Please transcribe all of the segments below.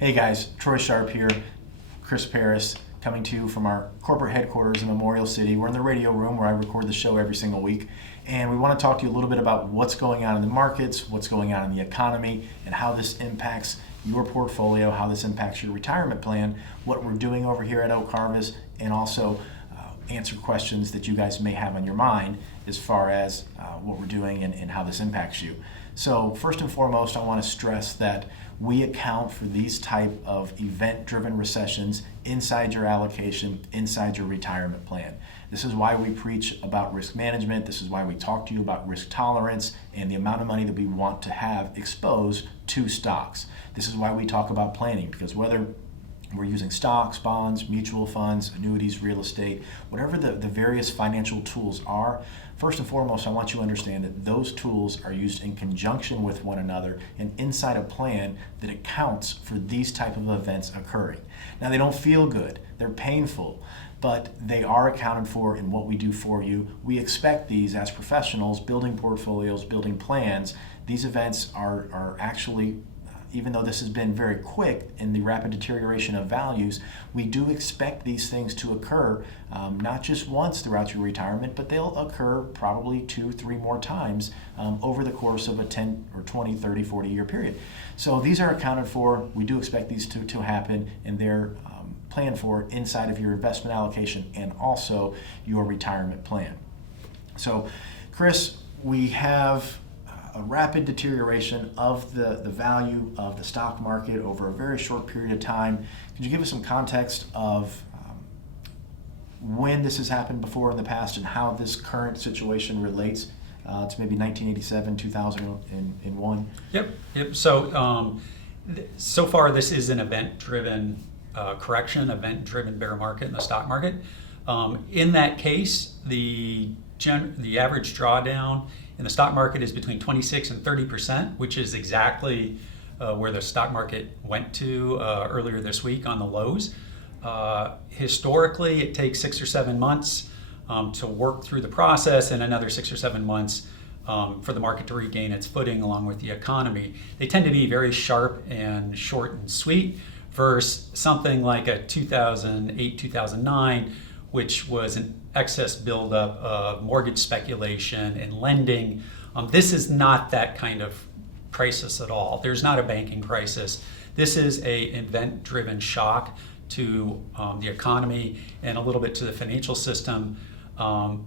Hey guys, Troy Sharp here, Chris Paris, coming to you from our corporate headquarters in Memorial City. We're in the radio room where I record the show every single week, and we want to talk to you a little bit about what's going on in the markets, what's going on in the economy, and how this impacts your portfolio, how this impacts your retirement plan, what we're doing over here at Oak Harvest, and also answer questions that you guys may have on your mind as far as what we're doing and how this impacts you. So first and foremost, I want to stress that we account for these type of event-driven recessions inside your allocation, inside your retirement plan. This is why we preach about risk management. This is why we talk to you about risk tolerance and the amount of money that we want to have exposed to stocks. This is why we talk about planning, because whether we're using stocks, bonds, mutual funds, annuities, real estate, whatever the various financial tools are, first and foremost, I want you to understand that those tools are used in conjunction with one another and inside a plan that accounts for these type of events occurring. Now, they don't feel good, they're painful, but they are accounted for in what we do for you. We expect these as professionals, building portfolios, building plans. These events are actually, even though this has been very quick in the rapid deterioration of values, we do expect these things to occur not just once throughout your retirement, but they'll occur probably 2-3 more times over the course of a 10 or 20, 30, 40 year period. So these are accounted for. We do expect these to happen, and they're planned for inside of your investment allocation and also your retirement plan. So Chris, we have a rapid deterioration of the value of the stock market over a very short period of time. Could you give us some context of when this has happened before in the past and how this current situation relates to maybe 1987, 2001? Yep. So far this is an event-driven correction, event-driven bear market in the stock market. In that case, the average drawdown in the stock market is between 26 and 30%, which is exactly where the stock market went to earlier this week on the lows. Historically, it takes 6 or 7 months to work through the process, and another 6 or 7 months for the market to regain its footing along with the economy. They tend to be very sharp and short and sweet versus something like a 2008, 2009, which was an excess buildup of mortgage speculation and lending. This is not that kind of crisis at all. There's not a banking crisis. This is an event-driven shock to the economy and a little bit to the financial system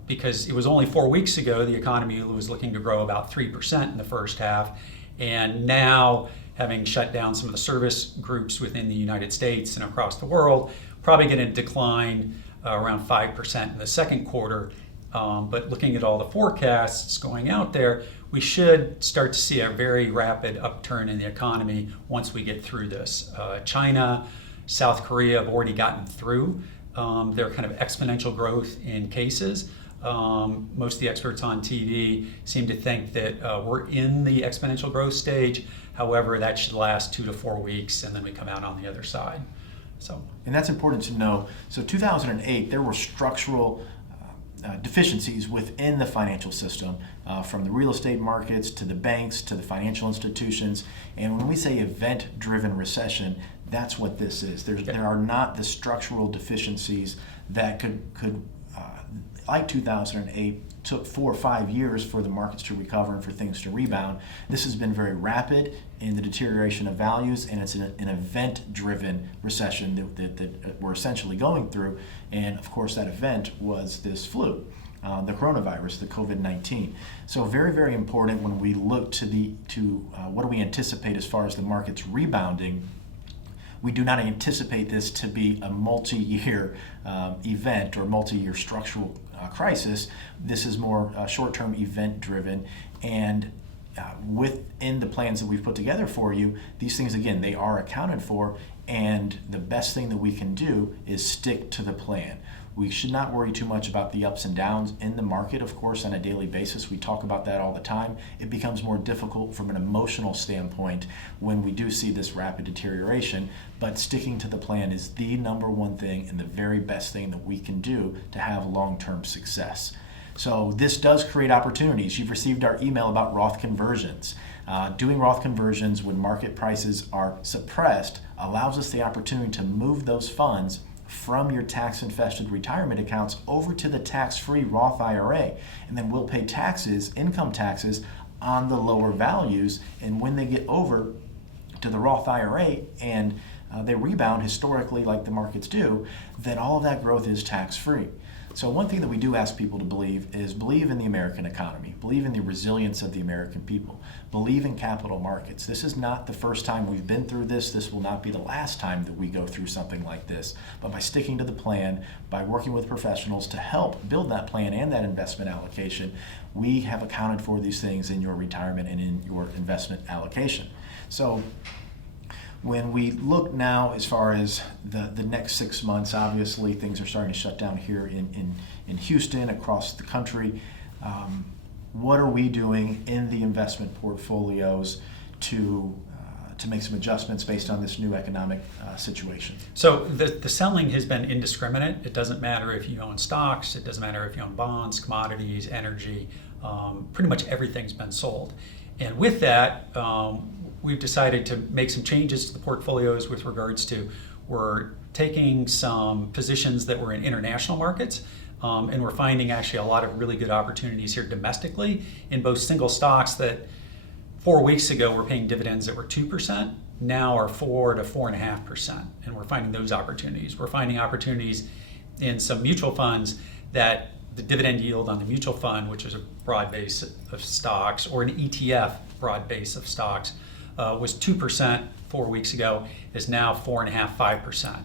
because it was only 4 weeks ago the economy was looking to grow about 3% in the first half, and now having shut down some of the service groups within the United States and across the world, probably going to decline around 5% in the second quarter. But looking at all the forecasts going out there, we should start to see a very rapid upturn in the economy once we get through this. China, South Korea have already gotten through their kind of exponential growth in cases. Most of the experts on TV seem to think that we're in the exponential growth stage. However, that should last 2 to 4 weeks, and then we come out on the other side. And that's important to know. So 2008, there were structural deficiencies within the financial system, from the real estate markets to the banks to the financial institutions. And when we say event-driven recession, that's what this is. There are not the structural deficiencies that could like 2008, took 4 or 5 years for the markets to recover and for things to rebound. This has been very rapid in the deterioration of values, and it's an event-driven recession that we're essentially going through. And of course, that event was this flu, the coronavirus, the COVID-19. So very, very important when we look to what do we anticipate as far as the markets rebounding. We do not anticipate this to be a multi-year event or multi-year structural crisis. This is more short-term event-driven, and within the plans that we've put together for you, these things, again, they are accounted for, and the best thing that we can do is stick to the plan. We should not worry too much about the ups and downs in the market, of course, on a daily basis. We talk about that all the time. It becomes more difficult from an emotional standpoint when we do see this rapid deterioration, but sticking to the plan is the number one thing and the very best thing that we can do to have long-term success. So this does create opportunities. You've received our email about Roth conversions. Doing Roth conversions when market prices are suppressed allows us the opportunity to move those funds from your tax-infested retirement accounts over to the tax-free Roth IRA. And then we'll pay taxes, income taxes, on the lower values. And when they get over to the Roth IRA and they rebound historically like the markets do, then all of that growth is tax-free. So one thing that we do ask people to believe is believe in the American economy, believe in the resilience of the American people, believe in capital markets. This is not the first time we've been through this. This will not be the last time that we go through something like this. But by sticking to the plan, by working with professionals to help build that plan and that investment allocation, we have accounted for these things in your retirement and in your investment allocation. So when we look now as far as the next 6 months, obviously things are starting to shut down here in Houston, across the country. What are we doing in the investment portfolios to make some adjustments based on this new economic situation? So the selling has been indiscriminate. It doesn't matter if you own stocks, it doesn't matter if you own bonds, commodities, energy, pretty much everything's been sold. And with that, we've decided to make some changes to the portfolios with regards to, we're taking some positions that were in international markets, and we're finding actually a lot of really good opportunities here domestically in both single stocks that 4 weeks ago were paying dividends that were 2%, now are 4 to 4.5%, and we're finding those opportunities. We're finding opportunities in some mutual funds that the dividend yield on the mutual fund, which is a broad base of stocks, or an ETF broad base of stocks, was 2% 4 weeks ago, is now 4.5%, 5%.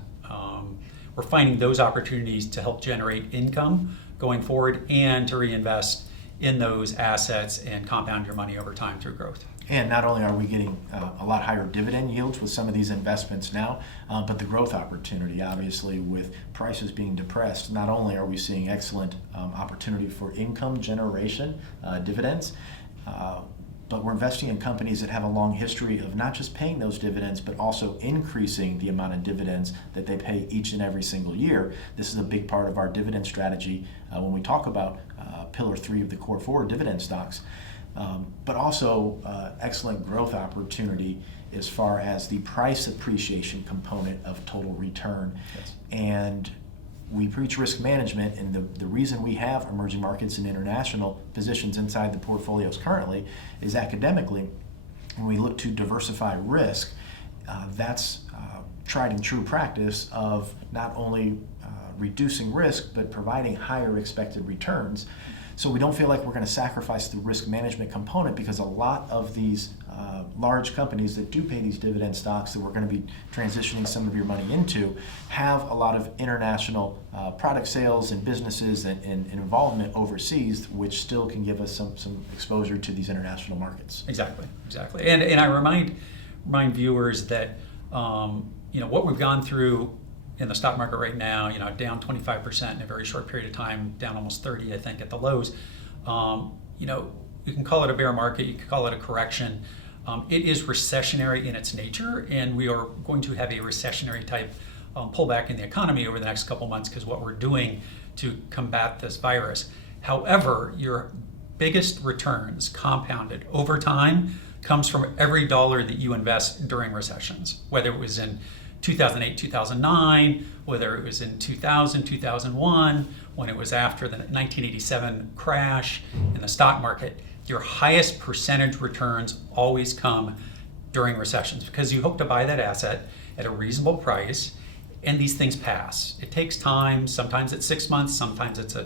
We're finding those opportunities to help generate income going forward and to reinvest in those assets and compound your money over time through growth. And not only are we getting a lot higher dividend yields with some of these investments now, but the growth opportunity, obviously, with prices being depressed, not only are we seeing excellent opportunity for income generation, dividends, but we're investing in companies that have a long history of not just paying those dividends, but also increasing the amount of dividends that they pay each and every single year. This is a big part of our dividend strategy when we talk about Pillar 3 of the Core 4 dividend stocks. But also excellent growth opportunity as far as the price appreciation component of total return. Yes. And we preach risk management, and the reason we have emerging markets and international positions inside the portfolios currently is academically, when we look to diversify risk, that's tried and true practice of not only reducing risk, but providing higher expected returns. So we don't feel like we're going to sacrifice the risk management component, because a lot of these large companies that do pay these dividend stocks that we're going to be transitioning some of your money into have a lot of international product sales and businesses and involvement overseas, which still can give us some exposure to these international markets. Exactly. And I remind viewers that what we've gone through in the stock market right now, down 25% in a very short period of time, down almost 30, I think, at the lows. You can call it a bear market, you can call it a correction. It is recessionary in its nature, and we are going to have a recessionary type pullback in the economy over the next couple months, because what we're doing to combat this virus. However, your biggest returns compounded over time comes from every dollar that you invest during recessions, whether it was in 2008, 2009, whether it was in 2000, 2001, when it was after the 1987 crash in the stock market. Your highest percentage returns always come during recessions, because you hope to buy that asset at a reasonable price, and these things pass. It takes time. Sometimes it's 6 months, sometimes it's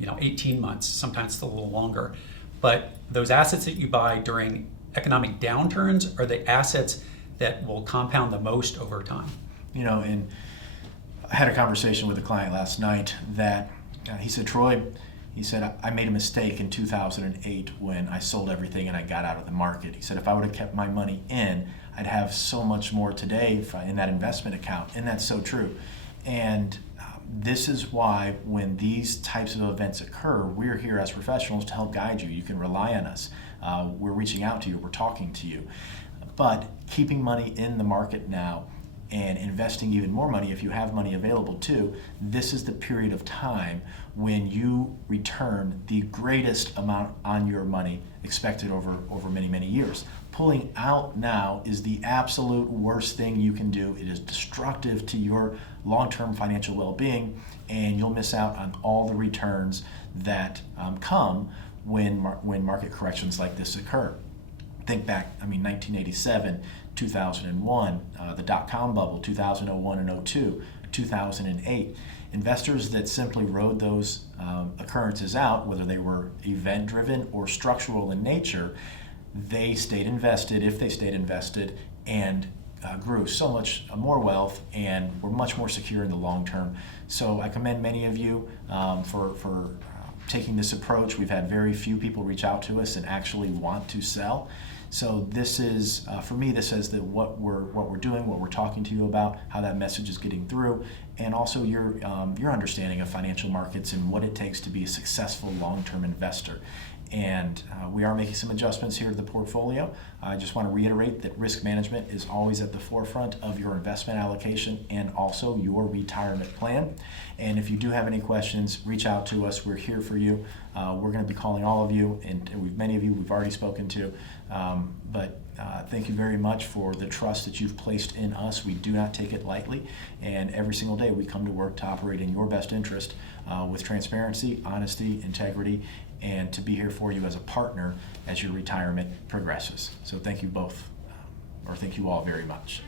18 months, sometimes it's a little longer. But those assets that you buy during economic downturns are the assets that will compound the most over time. And I had a conversation with a client last night that he said, Troy, he said, I made a mistake in 2008 when I sold everything and I got out of the market. He said, if I would have kept my money in, I'd have so much more today in that investment account. And that's so true. And this is why when these types of events occur, we're here as professionals to help guide you. You can rely on us. We're reaching out to you. We're talking to you. But keeping money in the market now and investing even more money if you have money available too, this is the period of time when you return the greatest amount on your money expected over many, many years. Pulling out now is the absolute worst thing you can do. It is destructive to your long-term financial well-being, and you'll miss out on all the returns that come when market corrections like this occur. Think back, 1987, 2001, the dot-com bubble, 2001 and 02, 2008. Investors that simply rode those occurrences out, whether they were event-driven or structural in nature, they stayed invested, if they stayed invested, and grew so much more wealth and were much more secure in the long term. So I commend many of you for taking this approach. We've had very few people reach out to us and actually want to sell. So this is, for me, this says that what we're doing, what we're talking to you about, how that message is getting through, and also your understanding of financial markets and what it takes to be a successful long-term investor. And we are making some adjustments here to the portfolio. I just want to reiterate that risk management is always at the forefront of your investment allocation and also your retirement plan. And if you do have any questions, reach out to us. We're here for you. We're going to be calling all of you, and many of you we've already spoken to. But thank you very much for the trust that you've placed in us. We do not take it lightly, and every single day we come to work to operate in your best interest with transparency, honesty, integrity, and to be here for you as a partner as your retirement progresses. So thank you both, or thank you all very much.